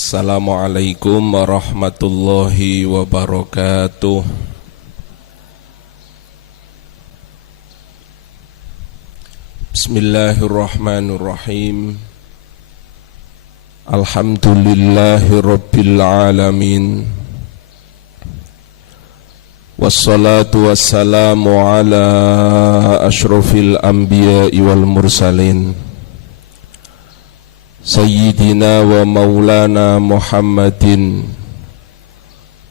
Assalamualaikum warahmatullahi wabarakatuh. Bismillahirrahmanirrahim. Alhamdulillahi rabbil alamin. Wassalatu wassalamu ala ashrafil anbiya'i wal mursalin Sayyidina wa maulana Muhammadin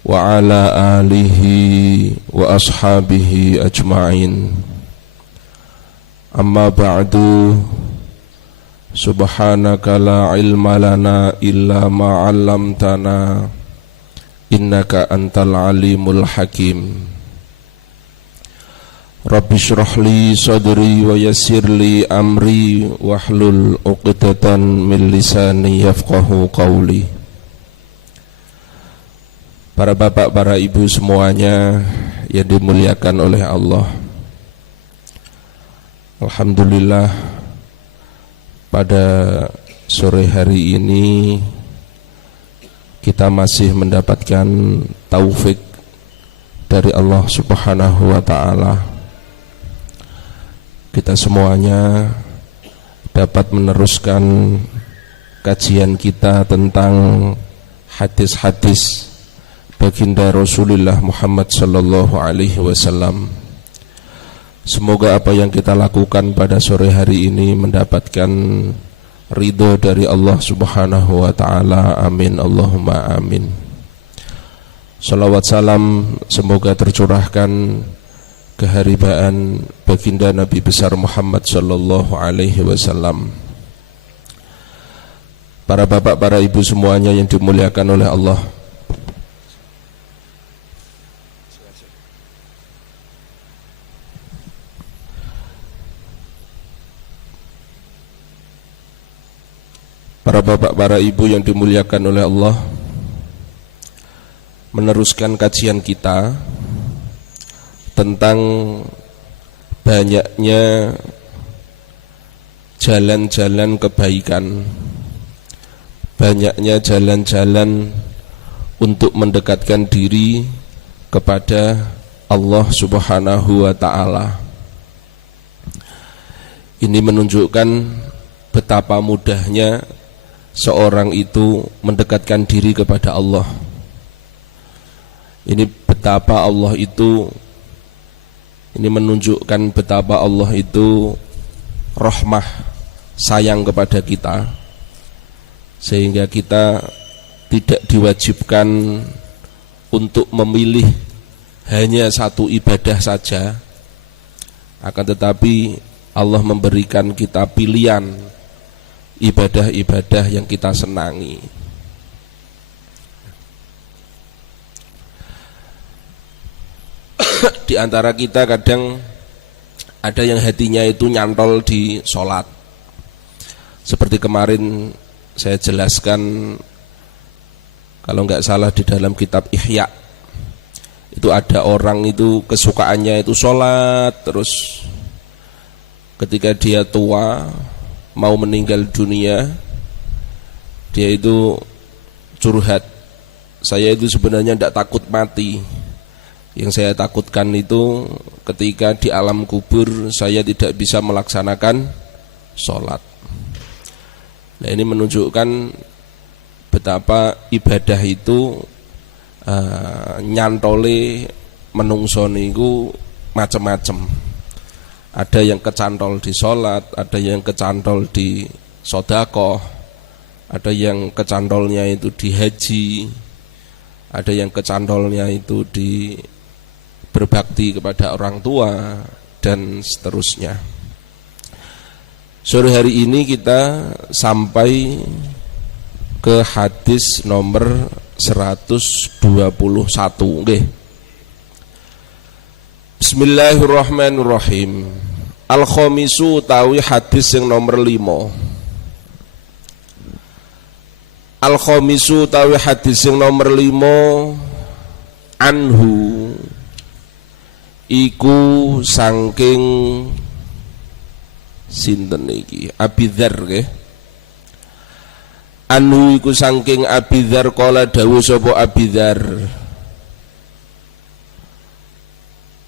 wa ala alihi wa ashabihi ajma'in. Amma ba'du, subhanaka la ilma lana illa ma 'allamtana innaka antal alimul hakim. Rabbi shrah li sadri wa yassir li amri wahlul 'uqdatan min lisani yafqahu qawli. Para bapak, para ibu semuanya yang dimuliakan oleh Allah, alhamdulillah pada sore hari ini kita masih mendapatkan taufik dari Allah Subhanahu wa ta'ala. Kita semuanya dapat meneruskan kajian kita tentang hadis-hadis baginda Rasulullah Muhammad sallallahu alaihi wasallam. Semoga apa yang kita lakukan pada sore hari ini mendapatkan ridho dari Allah Subhanahu wa ta'ala. Amin, Allahumma amin. Salawat salam semoga tercurahkan keharibaan baginda Nabi besar Muhammad sallallahu alaihi wasallam. Para bapak, para ibu semuanya yang dimuliakan oleh Allah, para bapak, para ibu yang dimuliakan oleh Allah, meneruskan kajian kita tentang banyaknya jalan-jalan kebaikan, banyaknya jalan-jalan untuk mendekatkan diri kepada Allah Subhanahu wa ta'ala. Ini menunjukkan betapa mudahnya seorang itu mendekatkan diri kepada Allah. Ini menunjukkan betapa Allah itu rahmah, sayang kepada kita, sehingga kita tidak diwajibkan untuk memilih hanya satu ibadah saja, akan tetapi Allah memberikan kita pilihan ibadah-ibadah yang kita senangi. Di antara kita kadang ada yang hatinya itu nyantol di sholat. Seperti kemarin saya jelaskan, kalau nggak salah di dalam kitab Ihya, itu ada orang itu kesukaannya itu sholat terus. Ketika dia tua mau meninggal dunia, dia itu curhat, saya itu sebenarnya tidak takut mati. Yang saya takutkan itu ketika di alam kubur saya tidak bisa melaksanakan sholat. Nah, ini menunjukkan betapa ibadah itu nyantole menungso niku macam-macam. Ada yang kecantol di sholat, ada yang kecantol di sedekah, ada yang kecantolnya itu di haji, ada yang kecantolnya itu di berbakti kepada orang tua, dan seterusnya. Sore hari ini kita sampai ke hadis nomor 121. Nggih. Bismillahirrahmanirrahim. Al-khamisu tawi hadis yang nomor 5. Al-khamisu tawi hadis yang nomor 5, anhu iku saking sinten iki Abi Dzar nggih. Anhu iku saking Abi Dzar qala dawuh sapa Abi Dzar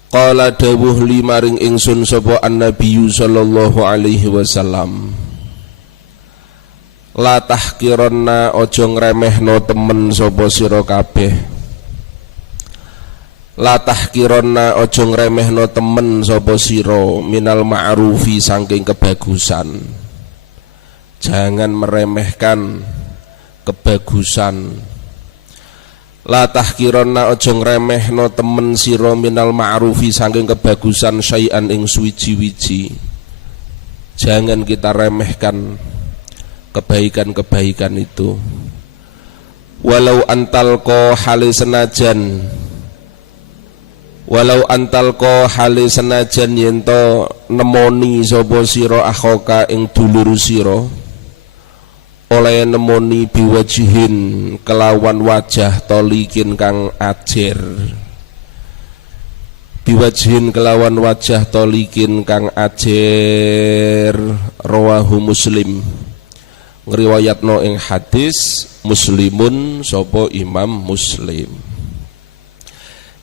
qala dawuh limaring ingsun sapa annabiyyu sallallahu alaihi wasallam la tahqiranna aja ngremehno temen sapa sira kabeh la tahqiranna aja ngremehno temen sapa sira minal ma'rufi saking kebagusan. Jangan meremehkan kebagusan. La tahqiranna aja ngremehno temen sira minal ma'rufi saking kebagusan syai'an ing suwiji-wiji. Jangan kita remehkan kebaikan-kebaikan itu. Walau antalqa hale senajan yen to nemoni sapa sira akhoka ing dulur sira oleh nemoni biwajihin kelawan wajah tolikin kang ajer. Biwajihin kelawan wajah tolikin kang ajer. Rawahu Muslim. Ngriwayatno ing hadis Muslimun sapa Imam Muslim.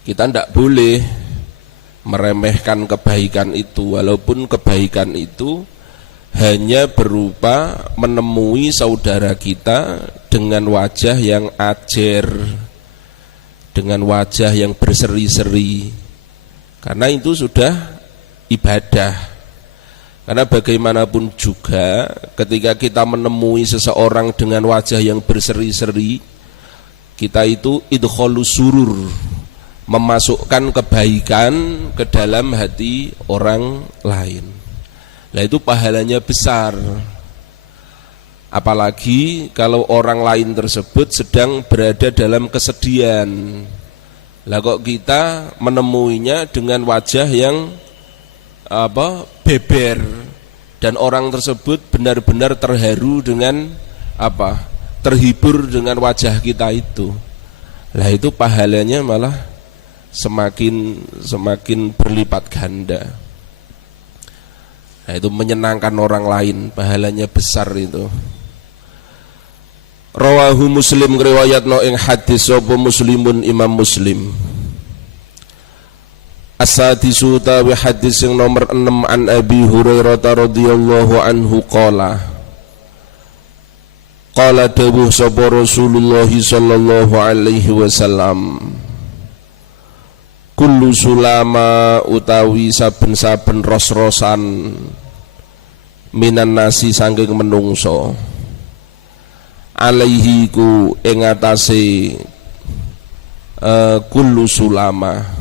Kita tidak boleh meremehkan kebaikan itu, walaupun kebaikan itu hanya berupa menemui saudara kita dengan wajah yang ajer, dengan wajah yang berseri-seri, karena itu sudah ibadah. Karena bagaimanapun juga ketika kita menemui seseorang dengan wajah yang berseri-seri, kita itu idkhalus surur, memasukkan kebaikan ke dalam hati orang lain. Nah itu pahalanya besar. Apalagi kalau orang lain tersebut sedang berada dalam kesedihan. Lah kok kita menemuinya dengan wajah yang beber, dan orang tersebut benar-benar terharu dengan terhibur dengan wajah kita itu. Lah itu pahalanya malah semakin berlipat ganda. Nah, itu menyenangkan orang lain, pahalanya besar itu. Rawahu Muslim, riwayatno ing hadis sapa Muslimun Imam Muslim. As-sadisu tawi hadis yang nomor 6 an Abi Hurairah radhiyallahu anhu qala dawuh sapa Rasulullah sallallahu alaihi wasallam kullu sulama utawi saben-saben ros-rosan minan nasi saking menungso alaihi ku ing atase kullu sulama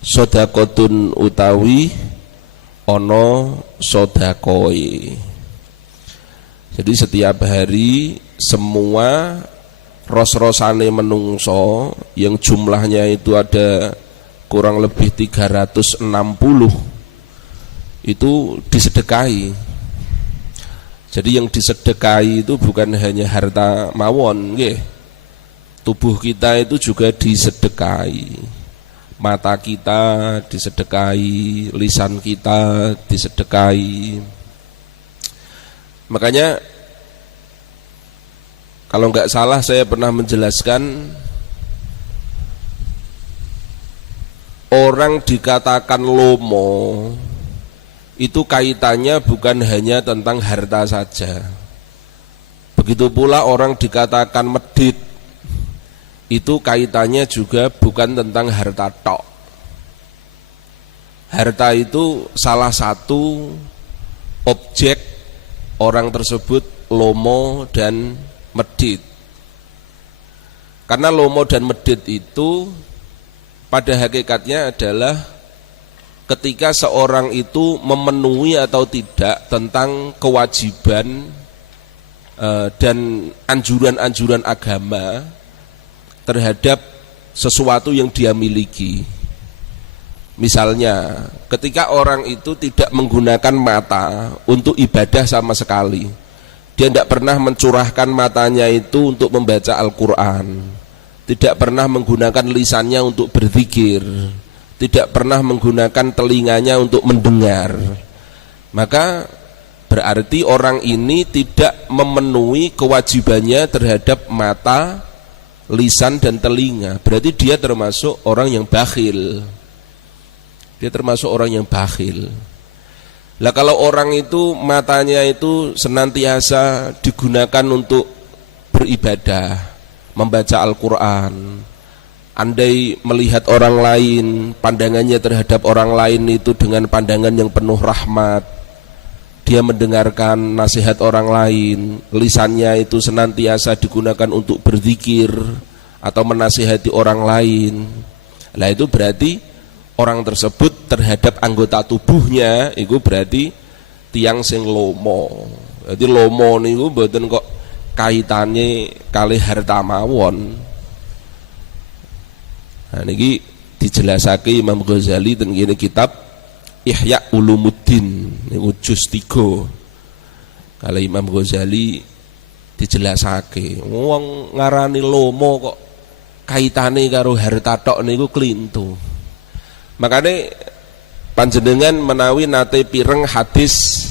sedekahun utawi ana sedekoi. Jadi setiap hari semua ros-rosane menungso yang jumlahnya itu ada kurang lebih 360 itu disedekahi. Jadi yang disedekahi itu bukan hanya harta mawon, nggih. Tubuh kita itu juga disedekahi. Mata kita disedekahi, lisan kita disedekahi. Makanya kalau nggak salah saya pernah menjelaskan, orang dikatakan lomo itu kaitannya bukan hanya tentang harta saja. Begitu pula orang dikatakan medit itu kaitannya juga bukan tentang harta tok. Harta itu salah satu objek orang tersebut lomo dan medit. Karena lomo dan medit itu pada hakikatnya adalah ketika seorang itu memenuhi atau tidak tentang kewajiban dan anjuran-anjuran agama terhadap sesuatu yang dia miliki. Misalnya ketika orang itu tidak menggunakan mata untuk ibadah sama sekali, dia tidak pernah mencurahkan matanya itu untuk membaca Al-Quran, tidak pernah menggunakan lisannya untuk berzikir, tidak pernah menggunakan telinganya untuk mendengar, maka berarti orang ini tidak memenuhi kewajibannya terhadap mata, lisan dan telinga. Berarti dia termasuk orang yang bakhil. Dia termasuk orang yang bakhil. Lah kalau orang itu matanya itu senantiasa digunakan untuk beribadah, membaca Al-Quran. Andai melihat orang lain, pandangannya terhadap orang lain itu dengan pandangan yang penuh rahmat. Dia mendengarkan nasihat orang lain, lisannya itu senantiasa digunakan untuk berzikir atau menasihati orang lain. Lah itu berarti orang tersebut terhadap anggota tubuhnya itu berarti tiang sing lomo. Jadi lomo niku mboten kok kaitane kalih harta mawon. Nah niki dijelasake Imam Ghazali ten kene kitab Ihya Ulumuddin niku juz 3. Kalau Imam Ghazali dijelasake, wong ngarani lomo kok kaitane karo harta tok niku klintu. Makane panjenengan menawi nate pireng hadis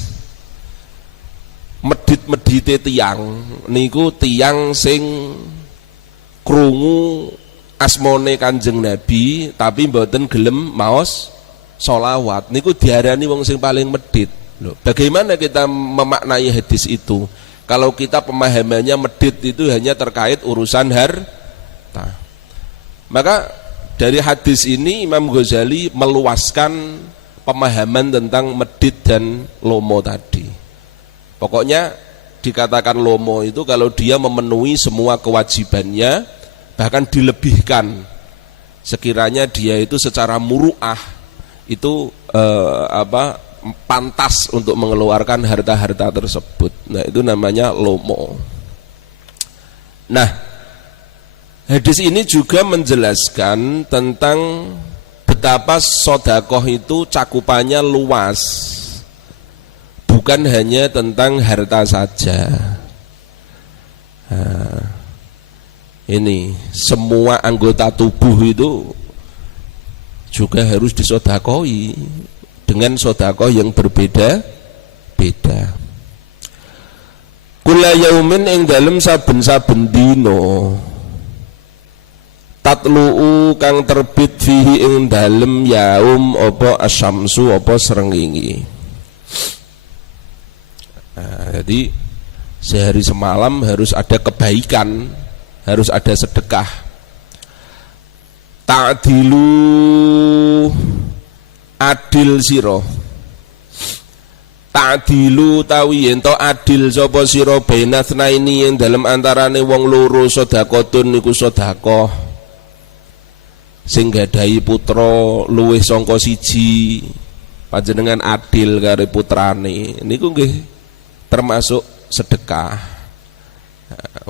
medit-medite tiyang niku tiyang sing krungu asmone Kanjeng Nabi tapi mboten gelem maos sholawat, niku diarani wong sing paling medit. Loh, bagaimana kita memaknai hadis itu? Kalau kita pemahamannya medit itu hanya terkait urusan harta. Maka dari hadis ini Imam Ghazali meluaskan pemahaman tentang medit dan lomo tadi. Pokoknya dikatakan lomo itu kalau dia memenuhi semua kewajibannya, bahkan dilebihkan. Sekiranya dia itu secara muru'ah itu pantas untuk mengeluarkan harta-harta tersebut. Nah itu namanya lomo. Nah hadis ini juga menjelaskan tentang betapa sedekah itu cakupannya luas, bukan hanya tentang harta saja. Nah, ini semua anggota tubuh itu juga harus disedekahi dengan sedekah yang berbeda-beda. Kula yaumin ing dalem saben-saben dina tatlu'u kang terbit fihi ing dalem yaum apa asyamsu apa srengenge. Nah, jadi sehari semalam harus ada kebaikan, harus ada sedekah. Ta'dilu adil sira. Ta'dilu tawi yen to adil sapa sira bainatsna ini yang dalam antarane wong loro sedekahun niku sedekah sing gadahi putra luwih sangka siji, panjenengan adil karo putrane niku nggih termasuk sedekah.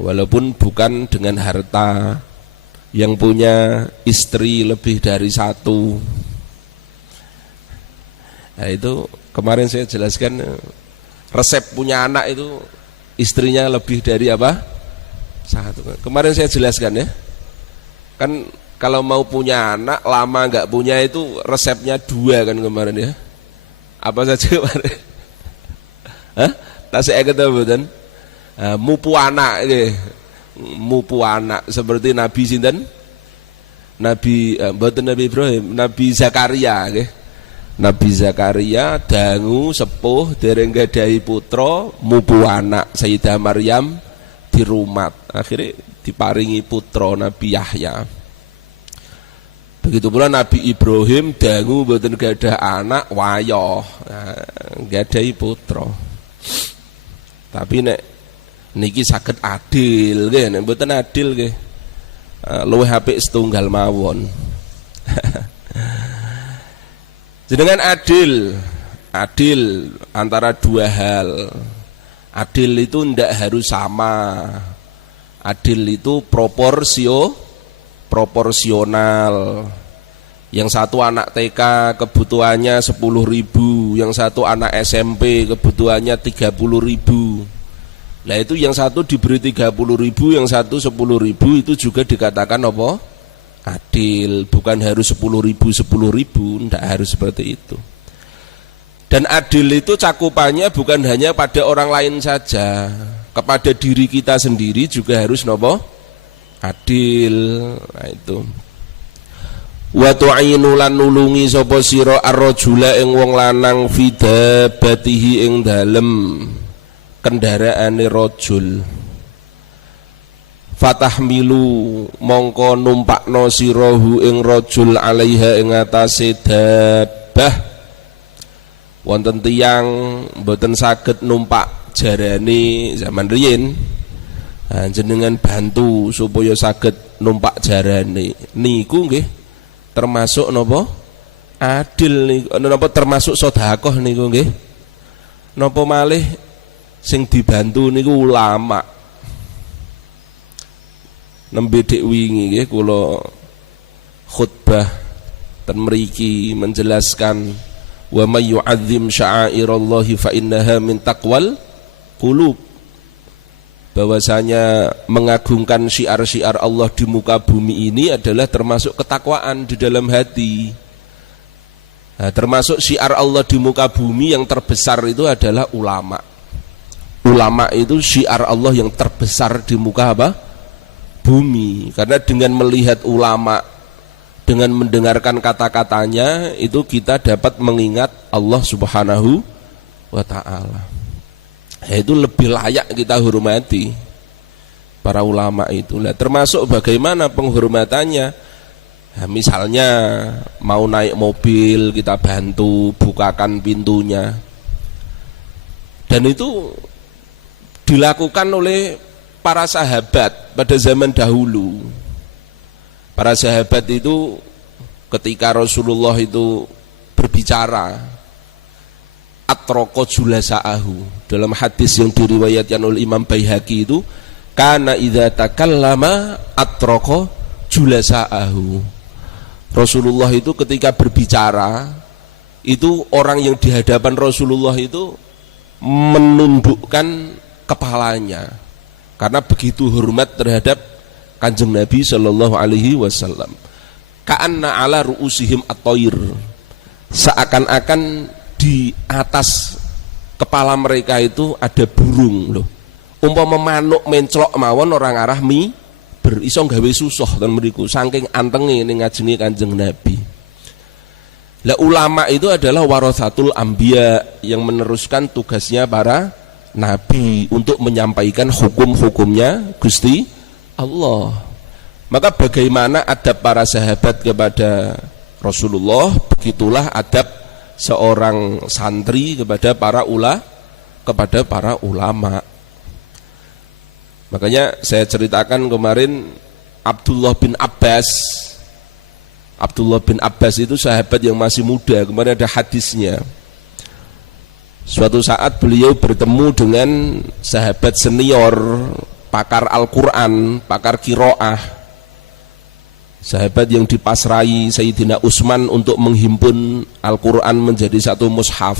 Walaupun bukan dengan harta, yang punya istri lebih dari satu. Nah itu kemarin saya jelaskan resep punya anak itu istrinya lebih dari apa? Satu. Kemarin saya jelaskan ya. Kan kalau mau punya anak lama nggak punya itu resepnya 2 kan kemarin ya. Apa saja kemarin? Hah? Tak saya kata betul. Mupu anak gitu. Mupu anak seperti Nabi sinten? Nabi mboten Nabi Ibrahim, Nabi Zakaria nggih. Nabi Zakaria dangu sepuh dereng gadahi putra, mupu anak Sayyidah Maryam dirumat. Akhirnya diparingi putra Nabi Yahya. Begitu pula Nabi Ibrahim dangu mboten gadah anak wayoh, gadahi putra. Tapi nek niki saged adil nggih, nek mboten adil nggih luwih apik setunggal mawon. Jenengan adil antara 2 hal. Adil itu ndak harus sama. Adil itu proporsional. Yang satu anak TK kebutuhannya 10.000, yang satu anak SMP kebutuhannya 30.000. Nah itu yang satu diberi 30.000, yang satu 10.000, itu juga dikatakan apa? Adil. Bukan harus 10.000, tidak harus seperti itu. Dan adil itu cakupannya bukan hanya pada orang lain saja, kepada diri kita sendiri juga harus nopo adil. Nah itu. Wa tu'inu lan nulungi sapa sira ar-rajula ing wong lanang fi dabatihi ing dalem kendaraane rajul. Fatahmilu mongko numpakno sirahu ing rajul alaiha ing atase dabah. Wonten tiyang mboten saged numpak jarane zaman riyin, jenengan bantu supaya saged numpak jarane niku nggih termasuk napa adil niku, napa termasuk sedekah niku nggih, napa malih sing dibantu niku ulama. Nembe dik wingi nggih kula khutbah ten mriki menjelaskan wa may yu'azzim sya'airallahi fa innaha min taqwal qulub, bahwasanya mengagungkan syiar-syiar Allah di muka bumi ini adalah termasuk ketakwaan di dalam hati. Nah, termasuk syiar Allah di muka bumi yang terbesar itu adalah ulama. Ulama itu syiar Allah yang terbesar di muka apa? Bumi. Karena dengan melihat ulama, dengan mendengarkan kata-katanya, itu kita dapat mengingat Allah Subhanahu wa ta'ala. Itu lebih layak kita hormati para ulama itu. Nah, termasuk bagaimana penghormatannya. Nah, misalnya mau naik mobil kita bantu bukakan pintunya. Dan itu dilakukan oleh para sahabat pada zaman dahulu. Para sahabat itu ketika Rasulullah itu berbicara, atroko julasa'ahu, dalam hadis yang diriwayatkan oleh Imam Baihaqi itu, kana idza takallama atroko julasa'ahu. Rasulullah itu ketika berbicara, itu orang yang di hadapan Rasulullah itu menundukkan kepalanya karena begitu hormat terhadap Kanjeng Nabi sallallahu alaihi wasallam. Ka'anna ala ru'usihim at-thair, seakan-akan di atas kepala mereka itu ada burung loh. Umpama manuk menclok mawon orang arah beriso gawe susah ten mriku saking antenge ning ngajenge Kanjeng Nabi. Lah ulama itu adalah warasatul anbiya, yang meneruskan tugasnya para nabi untuk menyampaikan hukum-hukumnya Gusti Allah. Maka bagaimana adab para sahabat kepada Rasulullah, begitulah adab seorang santri kepada para ulama. Makanya saya ceritakan kemarin Abdullah bin Abbas itu sahabat yang masih muda. Kemarin ada hadisnya. Suatu saat beliau bertemu dengan sahabat senior, pakar Al-Quran, pakar qiraah, sahabat yang dipasrai Sayyidina Utsman untuk menghimpun Al-Quran menjadi satu mushaf.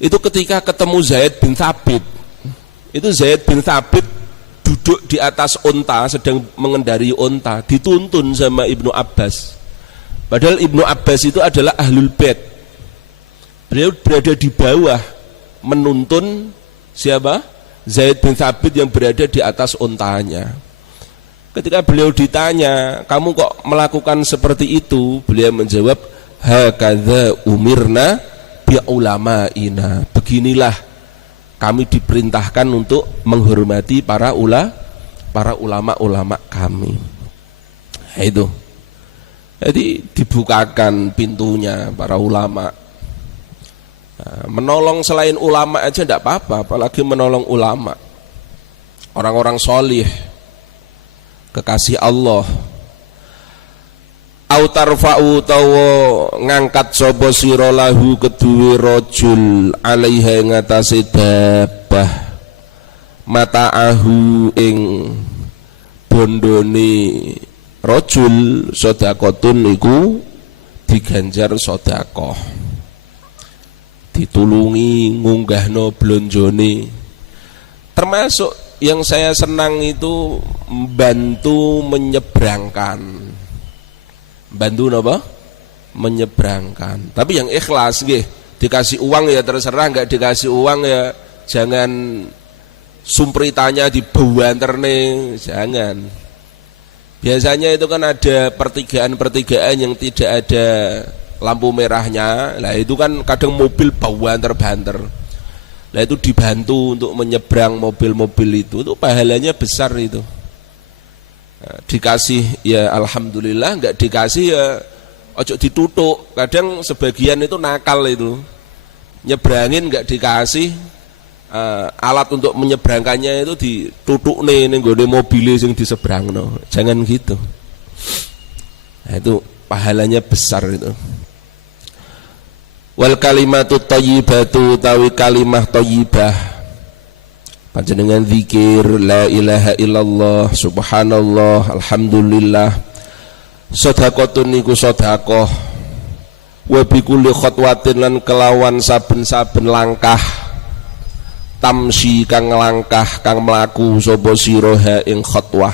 Itu ketika ketemu Zaid bin Thabit. Itu Zaid bin Thabit duduk di atas unta, sedang mengendarai unta, dituntun sama Ibnu Abbas. Padahal Ibnu Abbas itu adalah ahlul bait. Beliau berada di bawah menuntun siapa? Zaid bin Thabit yang berada di atas untanya. Ketika beliau ditanya, kamu kok melakukan seperti itu? Beliau menjawab, hakadza umirna bi ulama'ina. Beginilah kami diperintahkan untuk menghormati para ulama-ulama kami. Nah, itu. Jadi dibukakan pintunya para ulama. Menolong selain ulama aja tidak apa-apa, apalagi menolong ulama, orang-orang solih, kekasih Allah. Au tarfa'u tawa ngangkat sapa sira lahu keduwe rajul alaiha ngatasé dabah mata'ahu ing bondone rajul sedekahun niku diganjar sedekah, ditulungi ngunggahno blonjone. Termasuk yang saya senang itu membantu menyeberangkan. Bantu napa? Menyeberangkan. Tapi yang ikhlas nggih, Dikasih uang ya terserah, enggak dikasih uang ya jangan sumpritanya dibuanterne, jangan. Biasanya itu kan ada pertigaan-pertigaan yang tidak ada lampu merahnya. Lah itu kan kadang mobil banter-banter. Lah itu dibantu untuk menyeberang mobil-mobil itu pahalanya besar itu. Nah, dikasih ya alhamdulillah, enggak dikasih ya ojo ditutuk. Kadang sebagian itu nakal itu, nyebrangin nggak dikasih alat untuk menyeberangkannya itu ditutuk nih nggone mobil yang diseberangno. Jangan gitu. Nah, itu pahalanya besar itu. Wal kalimatu thayyibatu tawi kalimah thayyibah, panjenengan zikir la ilaha illallah subhanallah alhamdulillah, sedekahun niku sedekah, wa bi kulli khatwatin lan kelawan saben-saben langkah, tamsi kang langkah kang mlaku sapa sira ing khatwah,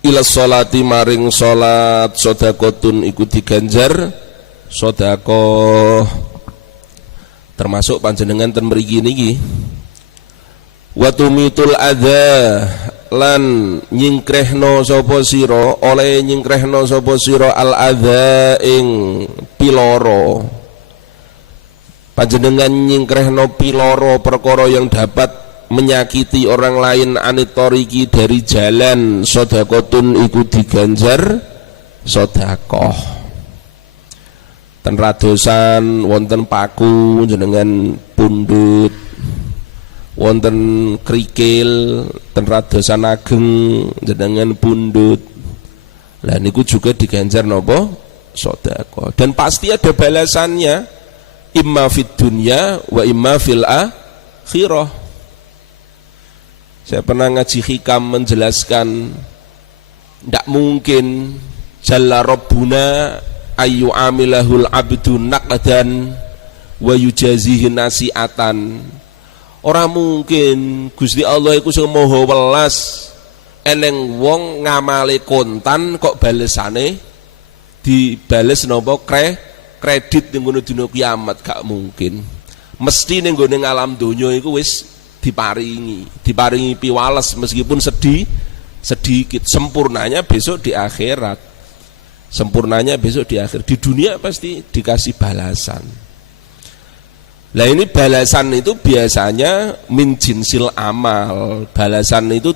ila sholati maring salat, sedekahun iku diganjar sedekah. Termasuk panjenengan ten mriki niki wa tumitul adza lan nyingkrehno sapa sira, oleh nyingkrehno sapa sira al adza ing piloro. Panjenengan nyingkrehno piloro perkara yang dapat menyakiti orang lain, anitoriki dari jalan, sedekahun iku diganjar sedekah. Ten radosan wonten paku jenengan pundut, wonten krikil ten radosan ageng jenengan pundut. Lah niku juga diganjar napa sedekah, dan pasti ada balasannya, imma fid dunya wa imma fil akhirah. Saya pernah ngaji hikam menjelaskan tidak mungkin jalla rabbuna ayu amilahul abdu naqdan wa yujazihi nasi'atan. Ora mungkin Gusti Allah iku sing maha welas eneng wong ngamale kontan kok balesane dibales napa kredit ning ngono dina kiamat, gak mungkin. Mesti ning gone alam donya iku wis diparingi piwales meskipun sedikit. Sempurnanya besok di akhirat. Sempurnanya besok di akhir. Di dunia pasti dikasih balasan. Lah ini balasan itu biasanya min jinsil amal. Balasan itu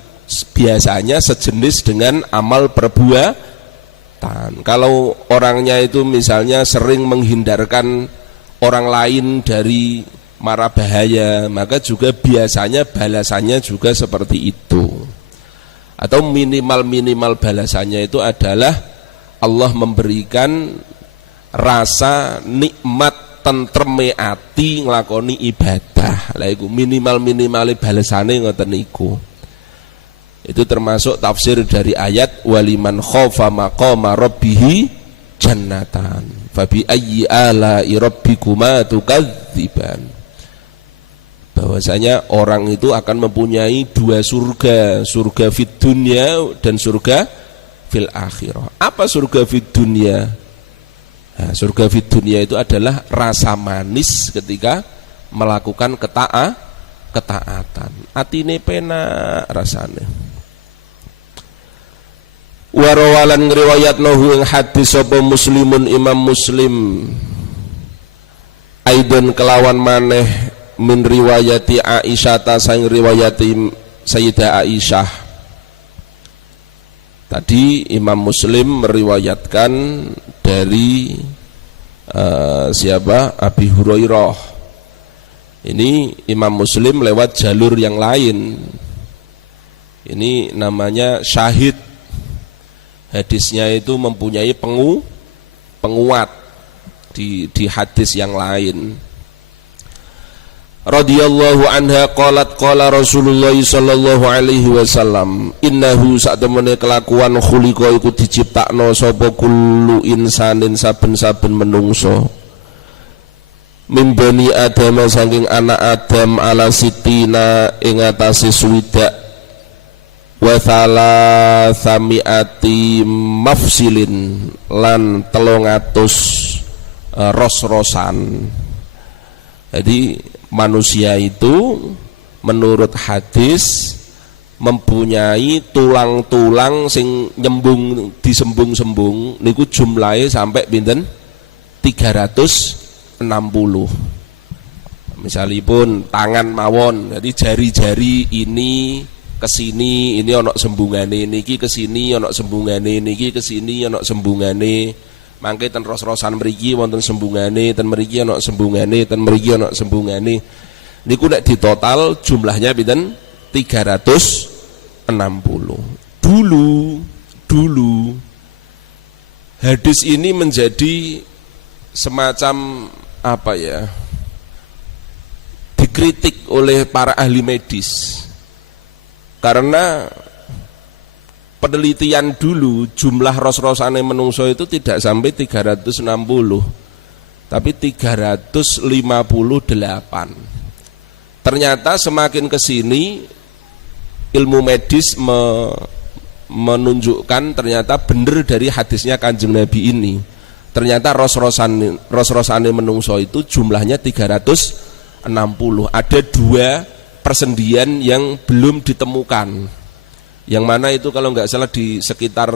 biasanya sejenis dengan amal perbuatan. Kalau orangnya itu misalnya sering menghindarkan orang lain dari mara bahaya, maka juga biasanya balasannya juga seperti itu. Atau minimal balasannya itu adalah Allah memberikan rasa nikmat tentreme ati nglakoni ibadah. Lah iku minimal balesane ngoten niku. Itu termasuk tafsir dari ayat waliman khofa maqama rabbih jannatan fabi ayyi ala'i rabbikuma tukadziban. Bahwasanya orang itu akan mempunyai dua surga, surga fid dunya dan surga fil akhirah. Apa surga fid dunya? Nah, surga fid dunya itu adalah rasa manis ketika melakukan ketaatan. Atine penak rasane. Warawalan ngriwayatnahu ing hadis sapa Muslimun Imam Muslim. Aidon kelawan maneh min riwayati Aisyah ta saing riwayati Sayyidah Aisyah. Tadi Imam Muslim meriwayatkan dari siapa? Abi Hurairah. Ini Imam Muslim lewat jalur yang lain. Ini namanya syahid. Hadisnya itu mempunyai penguat di hadis yang lain. Radhiyallahu anha qalat qala Rasulullah sallallahu alaihi wasallam innahu saktemene kelakuan khuliqa iku diciptakno sapa kullu insanin saben-saben menungso min bani Adam saking anak Adam ala sitina ing atase swidak wa thalathamiati mafsilin lan 300 ros-rosan. Jadi manusia itu menurut hadis mempunyai tulang-tulang sing nyembung disembung-sembung niku jumlahnya sampai pinten 360. Misalipun tangan mawon, jadi jari-jari ini kesini, ini ono sembungane, niki kesini ono sembungane, niki kesini ono sembungane. Mangke ten ros-rosan mriki wonten sembungane, ten mriki ono sembungane, ten mriki ono sembungane. Niku nek ditotal jumlahnya pinten 360. Dulu hadis ini menjadi semacam apa ya? Dikritik oleh para ahli medis. Karena penelitian dulu jumlah ros-rosane menungso itu tidak sampai 360, tapi 358. Ternyata semakin kesini ilmu medis menunjukkan ternyata benar dari hadisnya Kanjeng Nabi ini. Ternyata ros-rosane menungso itu jumlahnya 360. Ada 2 persendian yang belum ditemukan. Yang mana itu kalau nggak salah di sekitar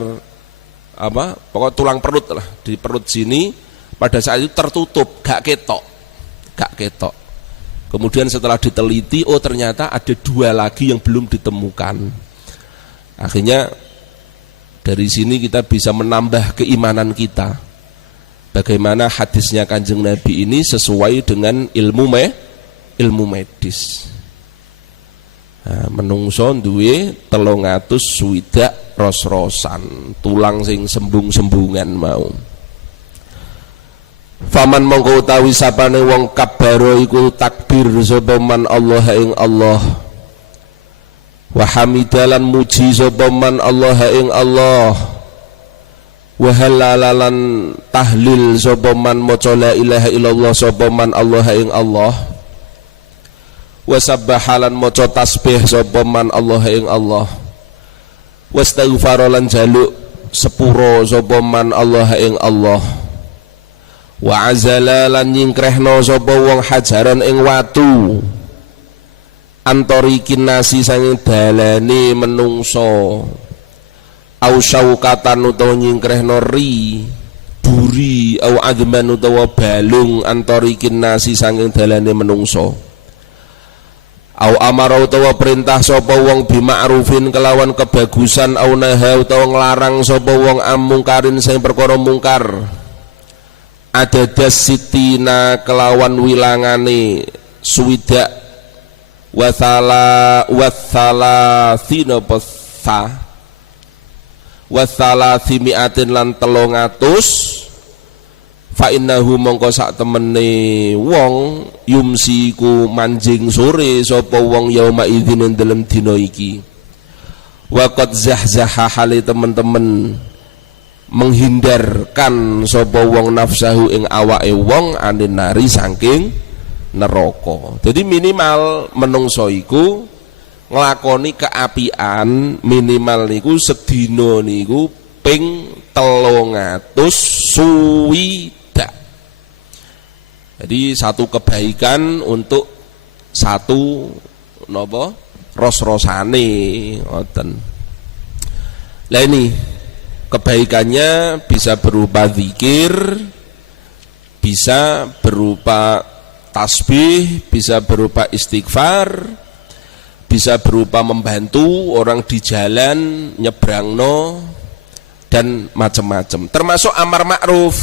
pokok tulang perut lah, di perut sini pada saat itu tertutup, gak ketok. Kemudian setelah diteliti, oh ternyata ada 2 lagi yang belum ditemukan. Akhirnya dari sini kita bisa menambah keimanan kita. Bagaimana hadisnya Kanjeng Nabi ini sesuai dengan ilmu medis. Nah, menungso duwe 360 ros-rosan, tulang sing sembung-sembungan mau. Faman mongko utawi sapane wong kabaro iku takbir sapa man Allah ing Allah. Wa hamidalan muji sapa man Allah ing Allah. Wa halalan tahlil sapa man maca la ilaha illallah sapa man Allah ing Allah. Wa sabbahalan maca tasbih sapa man Allah ing Allah. Wastaghfara lan jaluk sepuro sapa man Allah ing Allah. Wa azala lan nyingkrehno sapa wong hajaran ing watu antorikin nasi sanging dalane menungso au syaukatan utawa nyingkrehno ri duri au adman utawa balung antorikin nasi sanging dalane menungso au amara utawa perintah sapa wong bima'rufin kelawan kebagusan au naha utawa nglarang sapa wong amungkarin sing perkara mungkar adadas sitina kelawan wilangane suwidak wathala thina patha wathala thimiatin lan 300 fa innahu mongko sak temene wong yumsiku manjing sore sapa wong yauma idzin dalem dina iki wa qad zahzaha hale temen-temen menghindarkan sapa wong nafsahu ing awake wong anin nari saking neraka. Jadi minimal menungso iku nglakoni keapian minimal niku sedina niku ping 300 suwidak. Jadi satu kebaikan untuk satu napa ros-rosane ngoten. Lah ini kebaikannya bisa berupa zikir, bisa berupa tasbih, bisa berupa istighfar, bisa berupa membantu orang di jalan nyebrangno dan macam-macam. Termasuk amar ma'ruf.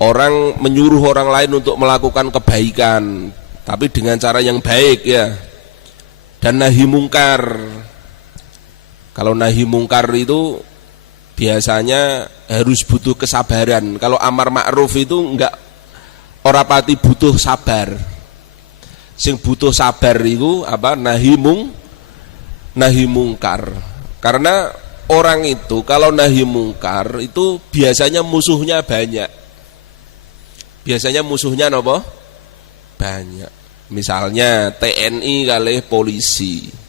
Orang menyuruh orang lain untuk melakukan kebaikan, tapi dengan cara yang baik ya. Dan nahi mungkar. Kalau nahi mungkar itu biasanya harus butuh kesabaran. Kalau amar ma'ruf itu enggak, ora pati butuh sabar. Sing butuh sabar itu apa? Nahi mungkar. Karena orang itu kalau nahi mungkar itu biasanya musuhnya banyak. Biasanya musuhnya apa? Banyak. Misalnya TNI kali polisi.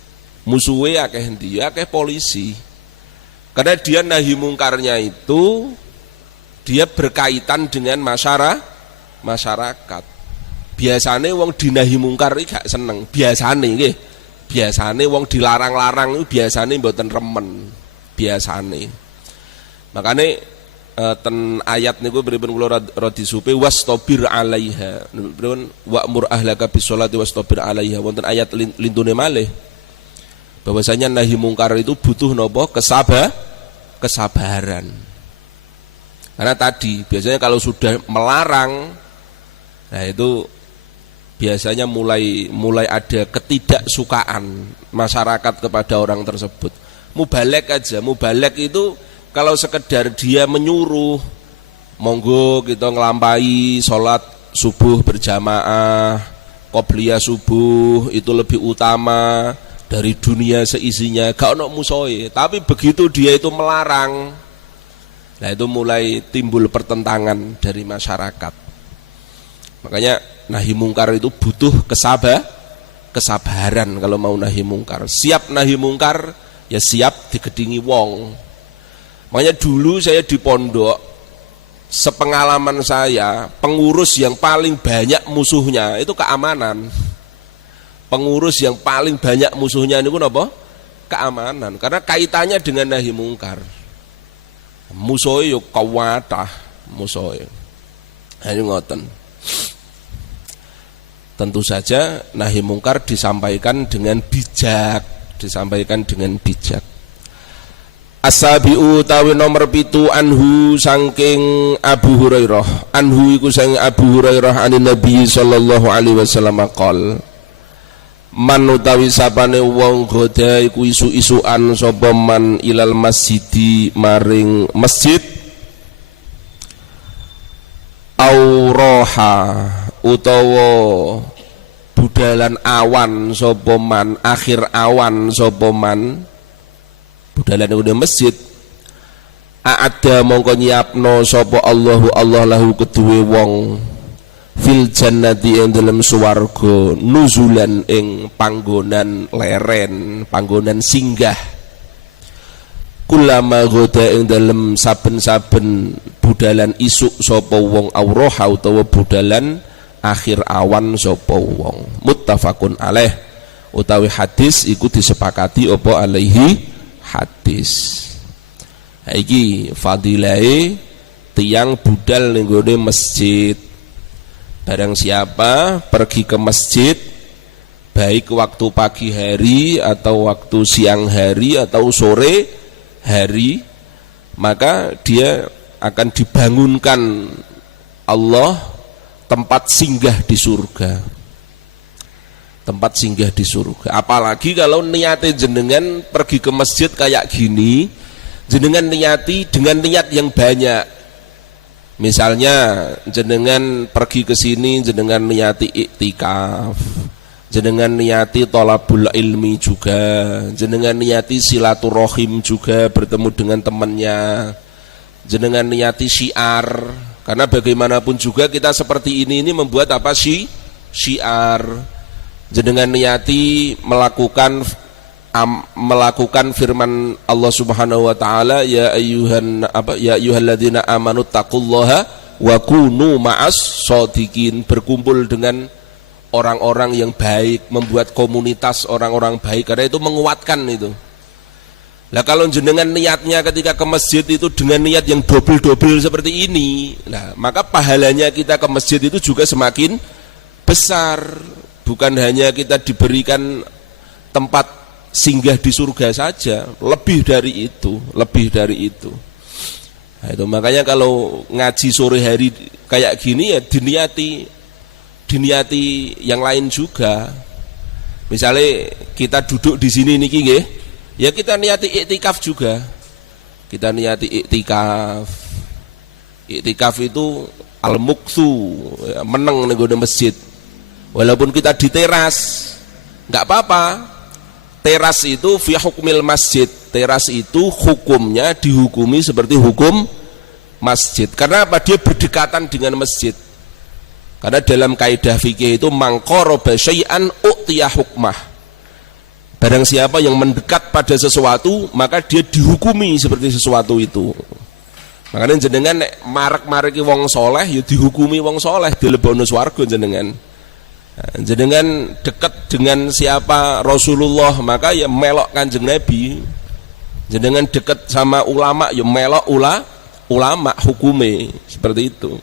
Musuhnya akeh endi? Akeh polisi. Karena dia nahi mungkarnya itu dia berkaitan dengan masyarakat. Biasane wong dinahi mungkar iki gak seneng, biasane nggih. Biasane wong dilarang-larang itu biasane mboten remen, biasane. Makane ten ayat niku pripun kula radi supe wastabir alaiha. Pripun wa'mur ahlaka bisolati wastabir alaiha. Wonten ayat lintune malih. Bahwasanya nahi mungkar itu butuh napa? Kesabaran. Karena tadi biasanya kalau sudah melarang, nah itu biasanya mulai ada ketidaksukaan masyarakat kepada orang tersebut. Mubalek aja, mubalek itu kalau sekedar dia menyuruh, monggo kita ngelampai sholat subuh berjamaah, qobliyah subuh itu lebih utama dari dunia seisinya, gak ono musoe. Tapi begitu dia itu melarang, nah itu mulai timbul pertentangan dari masyarakat. Makanya nahi mungkar itu butuh kesabaran kalau mau nahi mungkar. Siap nahi mungkar ya siap digedingi wong. Makanya dulu saya di pondok, sepengalaman saya, pengurus yang paling banyak musuhnya itu keamanan. Pengurus yang paling banyak musuhnya itu apa? Keamanan. Karena kaitannya dengan nahi mungkar. Musuhnya yuk kawatah musuhnya. Ini ngoten. Tentu saja nahi mungkar disampaikan dengan bijak, As-sabi'u tawi nomor 7 anhu saking Abu Hurairah. Anhu iku saking Abu Hurairah anin Nabi sallallahu alaihi wasallam qol. Man utawi sapane wong goda iku isu-isuan sapa man ilal masjidi maring masjid auroha utawa budalan awan sapa man, akhir awan sapa man, budalan udah masjid a'adda mongko nyiapno sapa Allahu Allah lahu keduwe wong fil jannati ing dalem swarga nuzulan ing panggonan leren, panggonan singgah kulama goda ing dalem saben-saben budalan isuk sapa wong auroha utawa budalan akhir awan sapa wong. Muttafaqun alaih utawi hadis iku disepakati apa alaihi hadis. Iki fadilahe tiang budal ning gone masjid. Barang siapa pergi ke masjid baik waktu pagi hari atau waktu siang hari atau sore hari, maka dia akan dibangunkan Allah tempat singgah di surga. Tempat singgah di surga. Apalagi kalau niatnya jenengan pergi ke masjid kayak gini, jenengan niati dengan niat yang banyak. Misalnya jenengan pergi ke sini jenengan niati iktikaf, jenengan niati thalabul ilmi juga, jenengan niati silaturahim juga bertemu dengan temannya, jenengan niati syiar. Karena bagaimanapun juga kita seperti ini membuat apa sih? Syiar. Jenengan niati melakukan firman Allah Subhanahu wa taala ya ayyuhalladzina amanu taqullaha wa kunu ma'as shodiqin, berkumpul dengan orang-orang yang baik, membuat komunitas orang-orang baik, karena itu menguatkan itu. Lah kalau jenengan niatnya ketika ke masjid itu dengan niat yang double-double seperti ini, nah maka pahalanya kita ke masjid itu juga semakin besar. Bukan hanya kita diberikan tempat singgah di surga saja, lebih dari itu. Nah, itu makanya kalau ngaji sore hari kayak gini ya diniati yang lain juga. Misalnya kita duduk di sini niki nggih, ya kita niati iktikaf juga. Kita niati iktikaf. Iktikaf itu al-mukthu, ya, meneng ning masjid. Walaupun kita di teras, enggak apa-apa. Teras itu fi hukmil masjid. Teras itu hukumnya dihukumi seperti hukum masjid. Karena apa? Dia berdekatan dengan masjid. Karena dalam kaidah fikih itu mangqaraba syai'an u'tiya hukmah. Barang siapa yang mendekat pada sesuatu, maka dia dihukumi seperti sesuatu itu. Makanya jenengan nek marek-mareki wong soleh ya dihukumi wong soleh, dilebono swarga jenengan. Jenengan dekat dengan siapa Rasulullah, maka ya melok Kanjeng Nabi. Jenengan dekat sama ulama ya melok ulama hukume, seperti itu.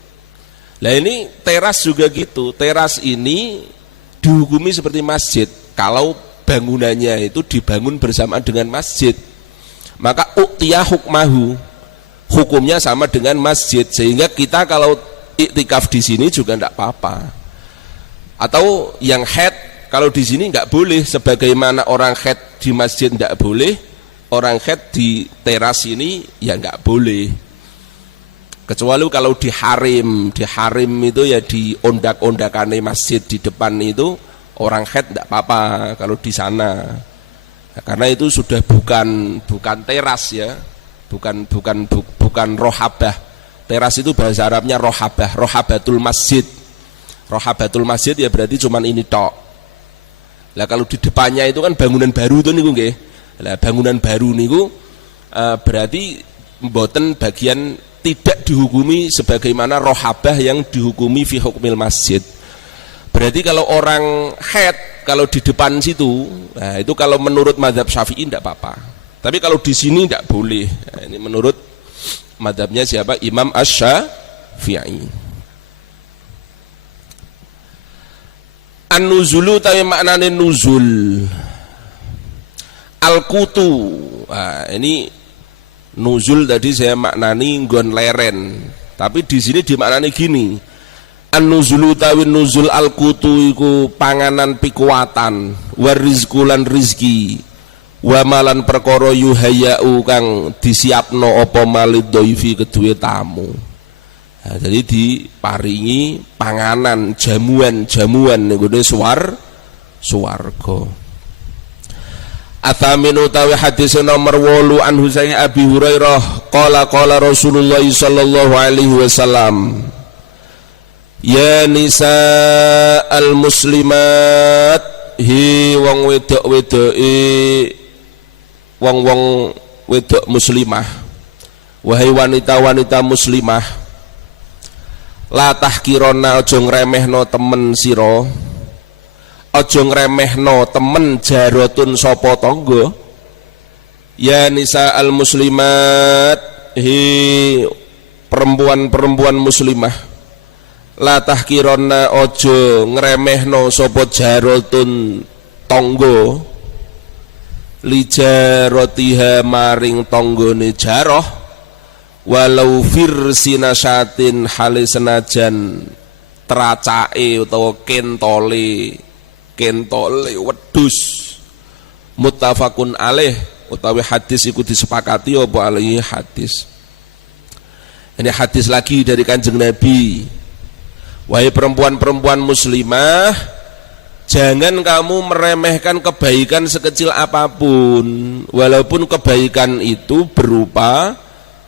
Lah ini teras juga gitu. Teras ini dihukumi seperti masjid kalau bangunannya itu dibangun bersamaan dengan masjid. Maka uktiyah hukmahu, hukumnya sama dengan masjid, sehingga kita kalau iktikaf di sini juga tidak apa-apa. Atau yang haid kalau di sini nggak boleh, sebagaimana orang haid di masjid nggak boleh, orang haid di teras ini ya nggak boleh. Kecuali kalau di harim itu ya di ondak-ondakane masjid di depan itu orang haid nggak apa-apa kalau di sana. Nah, karena itu sudah bukan teras ya, bukan rohabah. Teras itu bahasa Arabnya rohabah, rohabatul masjid. Rohabatul masjid ya berarti cuman ini tok. Lah kalau di depannya itu kan bangunan baru tuh niku nggih. Lah bangunan baru niku berarti mboten bagian tidak dihukumi sebagaimana rohabah yang dihukumi fi hukmil masjid. Berarti kalau orang haid kalau di depan situ, nah itu kalau menurut mazhab Syafi'i tidak apa-apa. Tapi kalau di sini tidak boleh. Nah, ini menurut mazhabnya siapa? Imam Asy-Syafi'i. An-nuzulu tapi maknanya nuzul. Al-kutu. Nah, ini nuzul tadi saya maknani nggon leren. Tapi di sini dimaknani gini. An-nuzulu tawi nuzul al-kutu iku panganan pikuatan, warizqulan rizki, wa malan perkara yuhayyau kang disiapno apa malid dhaifi kedue tamu. Nah, jadi diparingi panganan, jamuan nggone swarga. Athaminu tawi hadis nomor 8 anhu saking Abi Hurairah qala Rasulullah sallallahu alaihi wasallam, ya nisa al muslimat, hi wong wedok-wedoke wong wedok muslimah, wahai wanita-wanita muslimah, la tahkirona aja ngremehno temen sira, aja ngremehno temen jarotun sapa tangga. Ya nisa al muslimat, hi perempuan-perempuan muslimah, la tahkirona aja ngremehno sapa jarotun tangga, lijarotiha maring tanggane jaroh, walau firsina syatin hale senajan tracake utawa kentole wedhus. Muttafaqun alaih, utawi hadis iku disepakati apa alaihi hadis. Ini hadis lagi dari Kanjeng Nabi. Wahai perempuan-perempuan muslimah, jangan kamu meremehkan kebaikan sekecil apapun, walaupun kebaikan itu berupa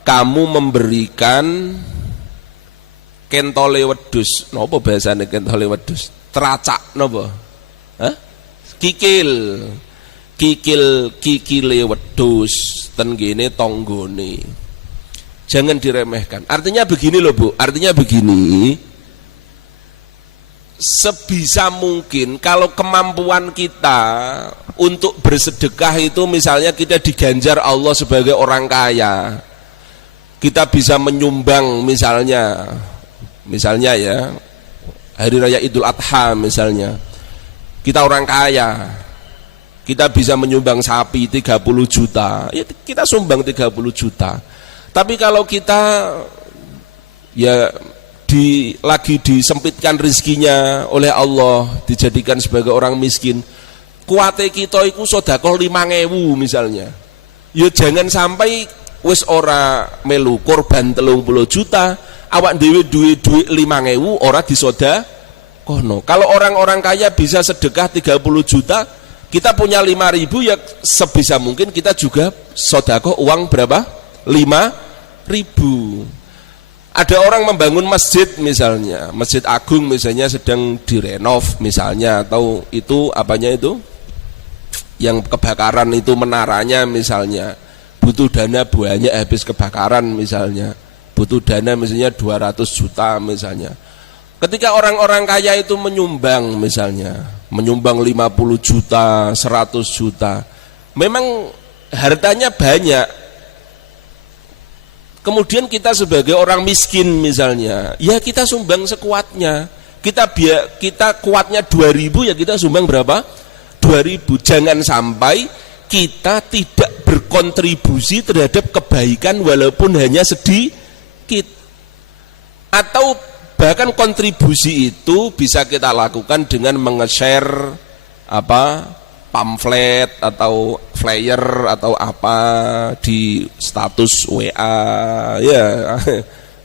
kamu memberikan kentole wedhus. Napa bahasane kentole wedhus? Teracak napa? Hah? Kikile wedhus ten gene tanggane. Jangan diremehkan. Artinya begini loh Bu, artinya begini. Sebisa mungkin kalau kemampuan kita untuk bersedekah itu, misalnya kita diganjar Allah sebagai orang kaya, kita bisa menyumbang misalnya ya hari raya Idul Adha misalnya, kita orang kaya, kita bisa menyumbang sapi 30 juta, ya kita sumbang 30 juta. Tapi kalau kita ya lagi disempitkan rizkinya oleh Allah, dijadikan sebagai orang miskin, kuate kita iku sedekah 5.000 misalnya, ya jangan sampai wis ora melu korban 30 juta, awak dhewe duwe 5.000 ora disedekahno. Kalau orang-orang kaya bisa sedekah 30 juta, kita punya 5.000, ya sebisa mungkin kita juga sedekah uang berapa? 5.000. Ada orang membangun masjid misalnya, masjid agung misalnya sedang direnov misalnya, atau itu apanya itu yang kebakaran itu menaranya misalnya, butuh dana banyak habis kebakaran misalnya, butuh dana misalnya 200 juta misalnya. Ketika orang-orang kaya itu menyumbang misalnya, menyumbang 50 juta, 100 juta, memang hartanya banyak. Kemudian kita sebagai orang miskin misalnya, ya kita sumbang sekuatnya. Kita kuatnya 2.000, ya kita sumbang berapa? 2.000. Jangan sampai kita tidak berkontribusi terhadap kebaikan walaupun hanya sedikit. Atau bahkan kontribusi itu bisa kita lakukan dengan menge-share pamflet atau flyer atau apa di status WA ya.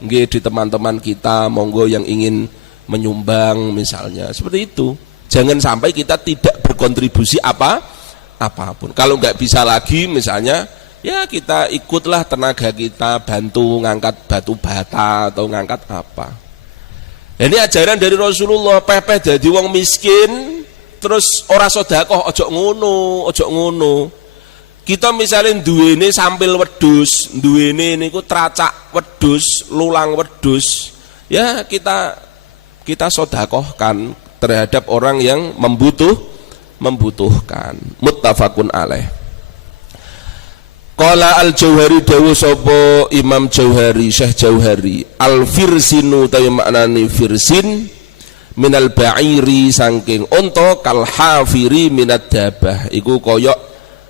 Nggih, di teman-teman kita monggo yang ingin menyumbang misalnya, seperti itu. Jangan sampai kita tidak berkontribusi apapun. Kalau nggak bisa lagi misalnya, ya kita ikutlah tenaga kita, bantu ngangkat batu bata atau ngangkat apa. Ini ajaran dari Rasulullah. Pepeh jadi wong miskin terus ora sedekah, ojo ngono. Kita misalnya duwene sampil wedhus, duwene niku tracak wedhus, lulang wedhus, ya kita sedekahkan terhadap orang yang membutuhkan. Muttafaqun alaih. Qala al-Jauhari dawu sapa Imam Jauhari, Syekh Jauhari, al-firsinu tawi maknane firsin minal ba'iri saking unta, kal hafiri minad dabah, iku koyok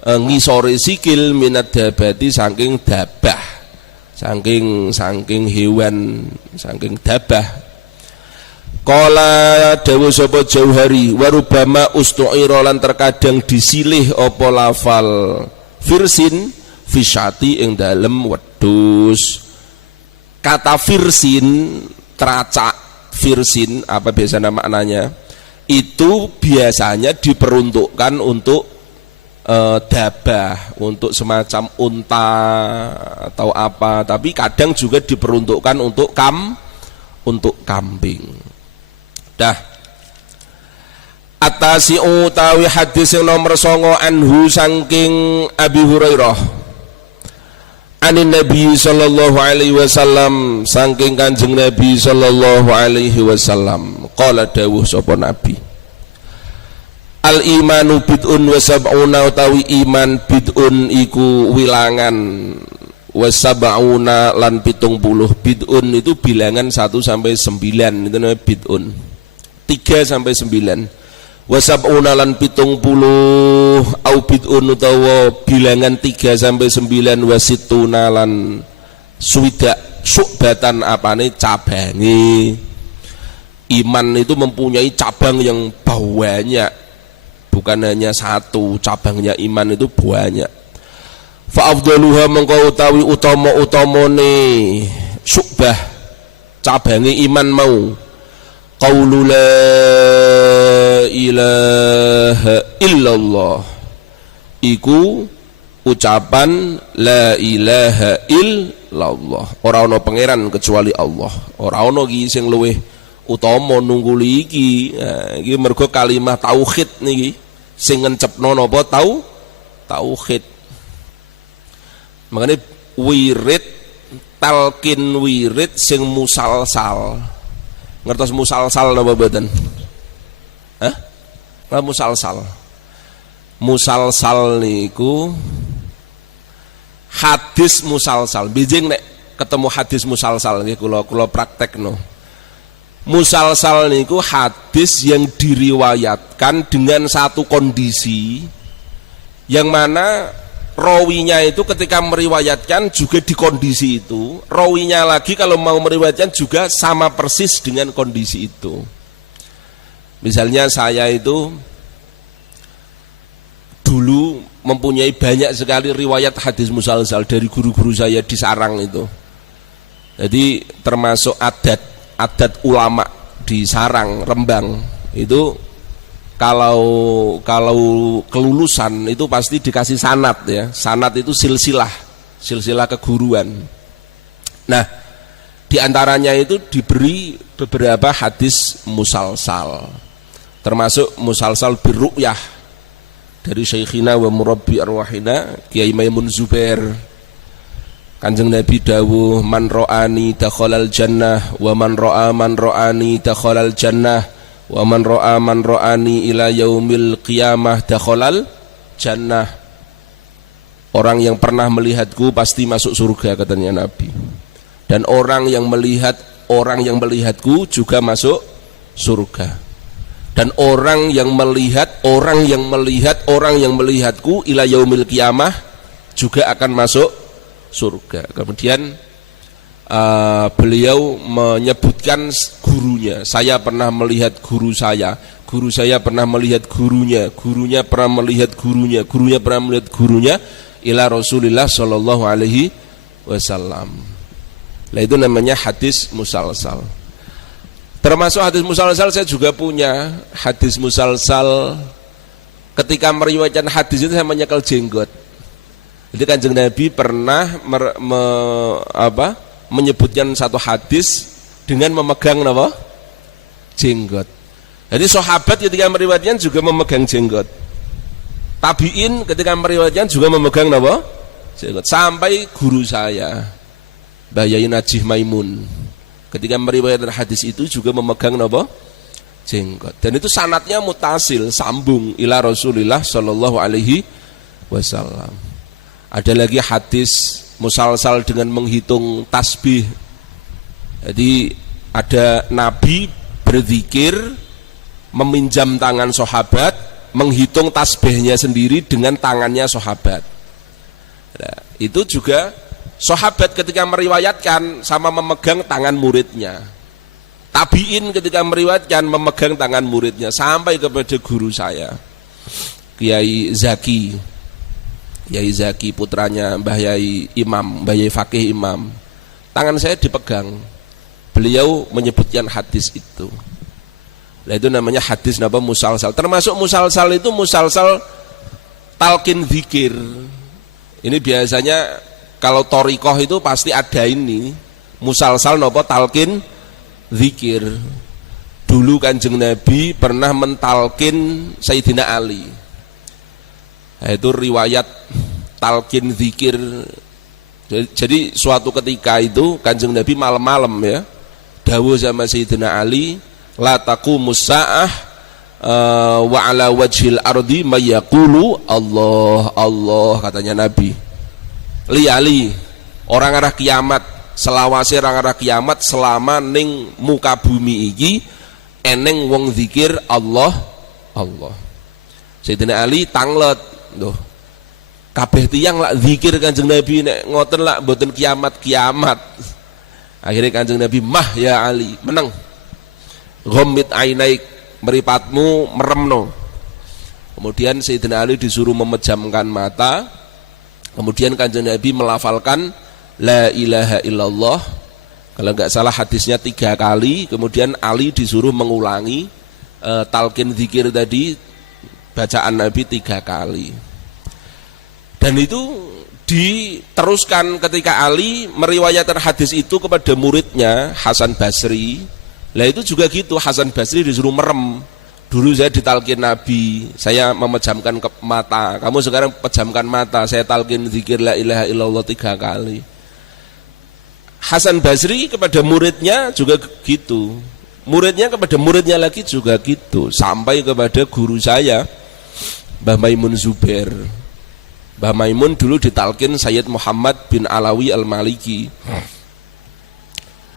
ngisore sikil minad dabati saking dabah, saking hewan, saking dabah. Qala dawu sapa Jauhari, warubama ustu'ira lan terkadang disilih apa lafal firsin fisyati ing dalem wedhus. Kata firsin, teracak firsin, apa biasanya maknanya? Itu biasanya diperuntukkan untuk dabah, untuk semacam unta atau apa, tapi kadang juga diperuntukkan untuk kambing. Dah. Atasi'u tawi hadis yang nomor 9 anhu saking Abi Hurairah anin Nabi sallallahu alaihi wasallam, saking Kanjeng Nabi sallallahu alaihi wasallam, qala dawuh sapa Nabi, al imanu bid'un wa sab'una, utawi iman bid'un iku wilangan, wa sab'una lan 70. Bid'un itu bilangan 1 sampai 9, itu namanya bid'un. 3 sampai 9. Wa sab'una lan 70 au bid'un utawa bilangan 3 sampai 9, wa situna lan suwidak syu'batan apane cabange. Iman itu mempunyai cabang yang banyak, bukan hanya satu, cabangnya iman itu banyak. Fa afdaluha mengko utawi utama-utamane syu'bah cabange iman mau qaulu la ilaha illallah, iku ucapan la ilaha illallah, ora ana pangeran kecuali Allah, ora ana iki sing luwih utama nungguli iki. Iki mergo kalimah tauhid niki sing ngencepno napa tauhid. Makanya wirid, talkin wirid sing musalsal. Ngertos musalsal napa mboten? Hah? Napa musalsal? Musalsal niku hadis musalsal. Bijing nek ketemu hadis musalsal nggih kula praktekno. Musalsal niku hadis yang diriwayatkan dengan satu kondisi yang mana rawinya itu ketika meriwayatkan juga di kondisi itu, rawinya lagi kalau mau meriwayatkan juga sama persis dengan kondisi itu. Misalnya saya itu dulu mempunyai banyak sekali riwayat hadis musalsal dari guru-guru saya di sarang itu. Jadi termasuk adat ulama di sarang Rembang itu, kalau kelulusan itu pasti dikasih sanad ya. Sanad itu silsilah keguruan. Nah, diantaranya itu diberi beberapa hadis musalsal, termasuk musalsal birru'yah dari Syekhina wa Murabbi Arwahina Kiai Maimun Zubair. Kanjeng Nabi dawuh man ra'ani dakhalal jannah wa man ra'ani dakhalal jannah wa man ra'ani ila yaumil qiyamah dakhalal jannah. Orang yang pernah melihatku pasti masuk surga, katanya Nabi. Dan orang yang melihatku juga masuk surga. Dan orang yang melihatku ila yaumil qiyamah juga akan masuk surga. Kemudian beliau menyebutkan gurunya. Saya pernah melihat guru saya pernah melihat gurunya pernah melihat gurunya pernah melihat gurunya ila Rasulillah sallallahu alaihi wasallam. Nah, itu namanya hadis musalsal. Termasuk hadis musalsal saya juga punya hadis musalsal. Ketika meriwayatkan hadis itu saya menyekel jenggot. Jadi Kanjeng Nabi pernah menyebutkan satu hadis dengan memegang apa? Jenggot. Jadi sahabat ketika meriwayatkan juga memegang jenggot. Tabiin ketika meriwayatkan juga memegang apa? Jenggot. Sampai guru saya Mbah Yai Najih Maimun ketika meriwayatkan hadis itu juga memegang apa? Jenggot. Dan itu sanadnya mutasil, sambung ila Rasulillah sallallahu alaihi wasallam. Ada lagi hadis musalsal dengan menghitung tasbih. Jadi ada Nabi berzikir meminjam tangan sahabat, menghitung tasbihnya sendiri dengan tangannya sahabat. Nah, itu juga sahabat ketika meriwayatkan sama memegang tangan muridnya. Tabiin ketika meriwayatkan memegang tangan muridnya sampai kepada guru saya Kiai Zaki putranya Mbah Yai Imam, Mbah Yai Fakih Imam. Tangan saya dipegang. Beliau menyebutkan hadis itu. Nah, itu namanya hadis napa musalsal. Termasuk musalsal itu musalsal talqin zikir. Ini biasanya kalau thariqah itu pasti ada ini musalsal napa talqin zikir. Dulu Kanjeng Nabi pernah mentalkin Sayyidina Ali. Nah, itu riwayat talqin zikir. Jadi suatu ketika itu Kanjeng Nabi malam-malam ya dawuh sama Sayyidina Ali, la taqumus sa'ah wa ala wajhil ardi may yaqulu Allah Allah, katanya Nabi. Li Ali, orang arah kiamat, selawase orang arah kiamat selama ning muka bumi iki eneng wong zikir Allah Allah. Sayyidina Ali tanglet, loh. Kabeh tiyang lak zikir Kanjeng Nabi nek ngoten lak mboten kiamat-kiamat. Akhirnya Kanjeng Nabi, "Mah ya Ali, meneng. Ghammit ainaik, meripatmu meremno." Kemudian Sayyidina Ali disuruh memejamkan mata. Kemudian Kanjeng Nabi melafalkan la ilaha illallah. Kalau enggak salah hadisnya 3 kali. Kemudian Ali disuruh mengulangi talqin zikir tadi, bacaan Nabi 3 kali. Dan itu diteruskan ketika Ali meriwayatkan hadis itu kepada muridnya Hasan Basri. Lah itu juga gitu, Hasan Basri disuruh merem. Dulu saya ditalqin Nabi, saya memejamkan mata. Kamu sekarang pejamkan mata, saya talqin zikir la ilaha illallah 3 kali. Hasan Basri kepada muridnya juga gitu. Muridnya kepada muridnya lagi juga gitu. Sampai kepada guru saya Mbah Maimun Zubair. Mbah Maimun dulu ditalqin Sayyid Muhammad bin Alawi Al-Maliki.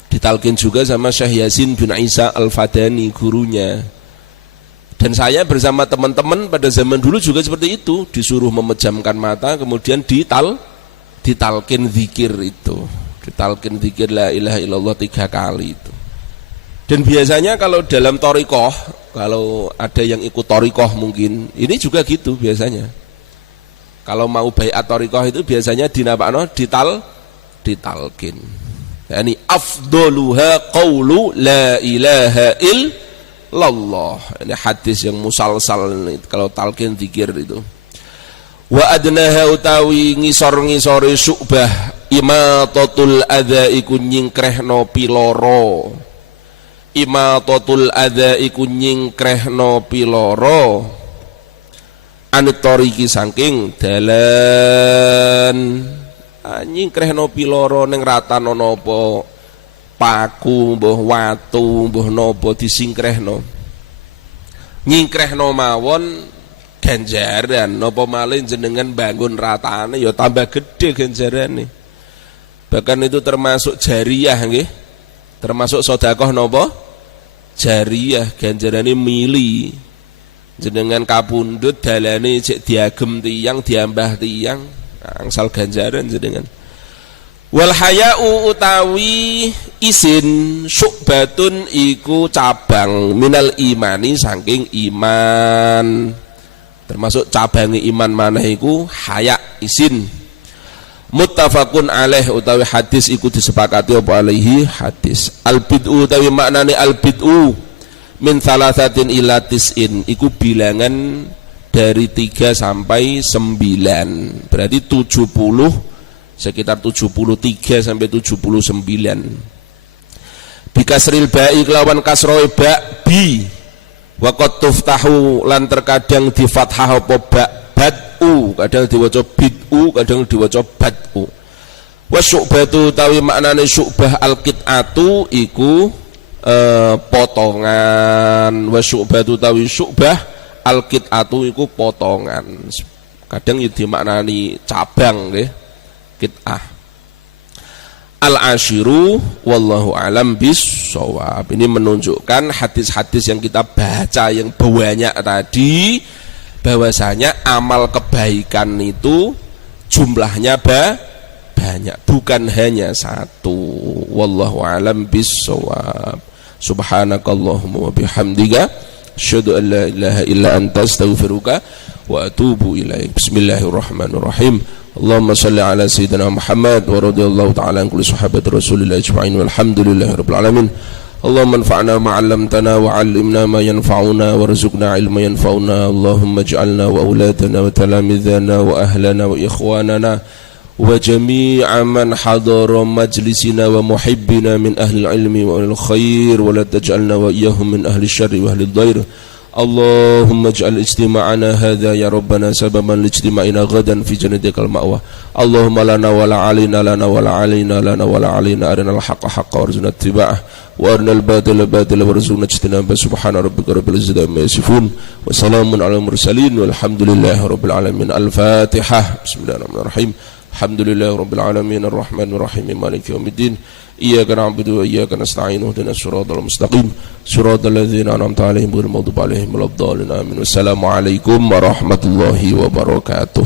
Ditalqin juga sama Syekh Yasin bin Isa Al-Fadani, gurunya. Dan saya bersama teman-teman pada zaman dulu juga seperti itu, disuruh memejamkan mata, kemudian ditalqin zikir itu. Ditalqin zikir la ilaha illallah 3 kali itu. Dan biasanya kalau dalam thariqah, kalau ada yang ikut thariqah mungkin, ini juga gitu biasanya. Kalau mau baiat thariqah itu biasanya dinapakno ditalqin. Yani afdaluha qaulu la ilaha illallah. Ini hadis yang musalsal ini, kalau talqin zikir itu. Wa adnaha utawi ngisor-ngisore syu'bah imatatul adza iku nyingkrehno piloro. Imatatul adza iku nyingkrehno piloro. Anitoriki saking dalan nyingkrehno piloro ning ratano napa paku mbuh watu mbuh napa disingkrehno nyingkrehno mawon ganjaran napa malih jenengan bangun ratane ya tambah gede ganjarane bahkan itu termasuk jariyah nggih termasuk sedekah napa jariyah ganjarane mili jenengan kapundhut dalane cek diagem tiyang diambah tiyang angsal ganjaran jenengan wal haya'u utawi isin syu'batun iku cabang minal imani saking iman termasuk cabangi iman maneh iku haya isin muttafaqun alaih utawi hadis iku disepakati apa alaihi hadis al bid'u utawi maknane al bid'u min thalathatin ila tis'in iku bilangan dari 3 sampai 9 berarti 70 sekitar 73 sampai 79 bikasril ba'i kelawan kasroe ba bi waqat tuftahu lan terkadang di fathah apa ba bad'u kadang diwaca bid'u kadang diwaca bad'u wa syu'batu tawi maknane syu'bah al-qit'atu iku potongan wa syu'batu tawi syu'bah al-qit'atu iku potongan kadang itu dimaknani cabang nggih qit'ah al-ashiru wallahu alam bis-shawab ini menunjukkan hadis-hadis yang kita baca yang banyak tadi bahwasanya amal kebaikan itu jumlahnya banyak bukan hanya satu wallahu alam bis-shawab subhanakallahumma wa bihamdika asyhadu an la ilaha illa anta astaghfiruka wa atubu ilaik bismillahirrahmanirrahim Allahumma salli ala sayyidina Muhammad wa radhiyallahu ta'ala an kulli sahabati Rasulillah ajma'in walhamdulillahi rabbil alamin Allahumma anfa'na ma 'allamtana wa 'allimna ma yanfa'una warzuqna 'ilman yanfa'una Allahumma ij'alna wa auladana wa talamidana wa ahlana wa ikhwanana wa jami'a man hadara majlisina wa muhibbina min ahli al-'ilmi wa al-khair wa la taj'alna wa iyyahum min ahli asy-syarri wa ahli ad-dair اللهم اجعل اجتماعنا هذا يا ربنا سببا لاجتماعنا غدا في جنتك المأوى اللهم لنا ولا علينا لنا ولا علينا لنا ولا علينا أرنا الحق حقا وارزقنا اتباعه وأرنا الباطل باطلا وارزقنا اجتنابه سبحان ربك رب العزة عما يصفون وسلام على المرسلين والحمد لله رب العالمين الفاتحة بسم الله الرحمن الرحيم الحمد لله رب العالمين الرحمن الرحيم مالك يوم الدين إياك نعبد وإياك نستعين اهدنا الصراط المستقيم صراط الذين أنعمت عليهم غير المغضوب عليهم ولا الضالين آمين والسلام عليكم ورحمة الله وبركاته